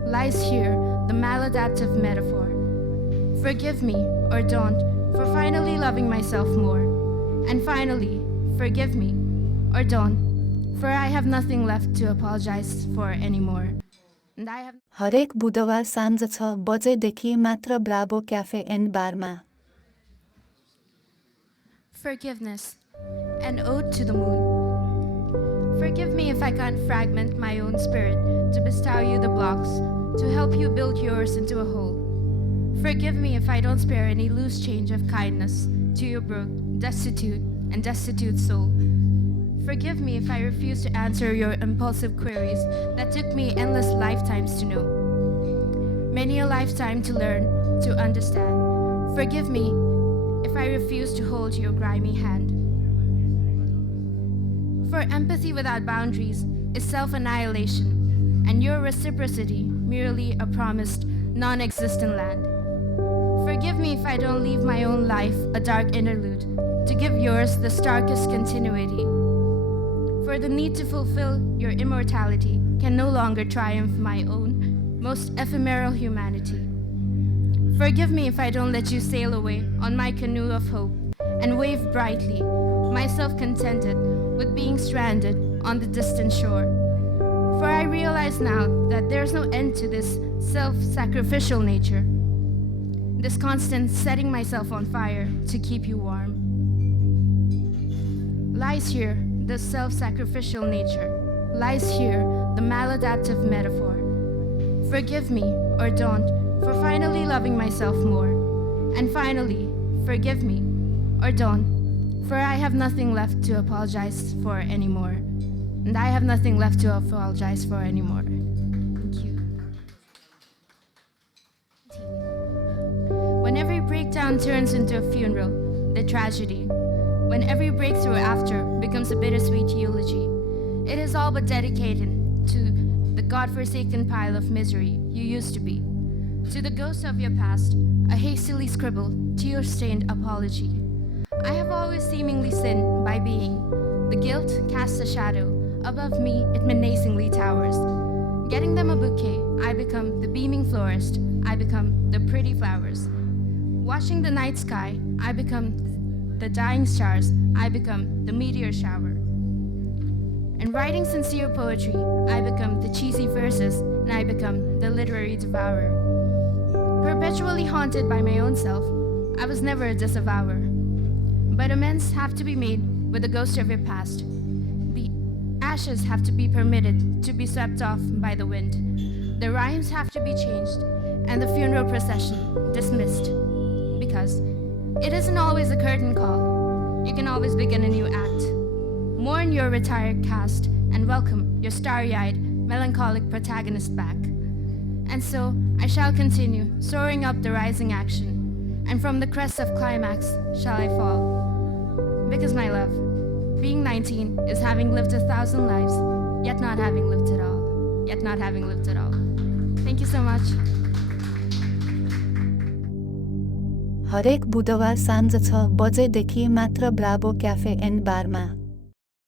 lies here the maladaptive metaphor. Forgive me, or don't, for finally loving myself more. And finally, forgive me, or don't, for I have nothing left to apologize for anymore. And I have... हरेक बुधबार साँझ 6 बजेदेखि मात्र Bravo cafe end बारमा। Forgiveness, an ode to the moon. Forgive me if I can't fragment my own spirit to bestow you the blocks, to help you build yours into a whole. Forgive me if I don't spare any loose change of kindness to your broke, destitute soul. Forgive me if I refuse to answer your impulsive queries that took me endless lifetimes to know. Many a lifetime to learn, to understand. Forgive me if I refuse to hold your grimy hand. For empathy without boundaries is self-annihilation, and your reciprocity merely a promised, non-existent land. Forgive me if I don't leave my own life a dark interlude, to give yours the starkest continuity. For the need to fulfill your immortality can no longer triumph my own, most ephemeral humanity. Forgive me if I don't let you sail away on my canoe of hope and wave brightly, myself contented with being stranded on the distant shore. For I realize now that there's no end to this self-sacrificial nature, this constant setting myself on fire to keep you warm. Lies here the self-sacrificial nature, lies here the maladaptive metaphor. Forgive me, or don't, for finally loving myself more. And finally, forgive me, or don't, for I have nothing left to apologize for anymore. And I have nothing left to apologize for anymore. Thank you. When every breakdown turns into a funeral, the tragedy, when every breakthrough after becomes a bittersweet eulogy, it is all but dedicated to the godforsaken pile of misery you used to be. To the ghost of your past, a hastily scribbled, tear-stained apology. I have always seemingly sinned by being. The guilt casts a shadow. Above me, it menacingly towers. Getting them a bouquet, I become the beaming florist. I become the pretty flowers. Watching the night sky, I become the dying stars. I become the meteor shower. And writing sincere poetry, I become the cheesy verses, and I become the literary devourer. Perpetually haunted by my own self, I was never a disavower. But amends have to be made with the ghost of your past. The ashes have to be permitted to be swept off by the wind. The rhymes have to be changed, and the funeral procession dismissed. Because it isn't always a curtain call. You can always begin a new act. Mourn your retired cast and welcome your starry-eyed, melancholic protagonist back. And so I shall continue soaring up the rising action, and from the crest of climax shall I fall. Because my love, being 19 is having lived 1,000 lives, yet not having lived it all. Yet not having lived it all. Thank you so much. हरेक बुधबार साँझ 6 बजेदेखि मात्र Bravo cafe end बारमा।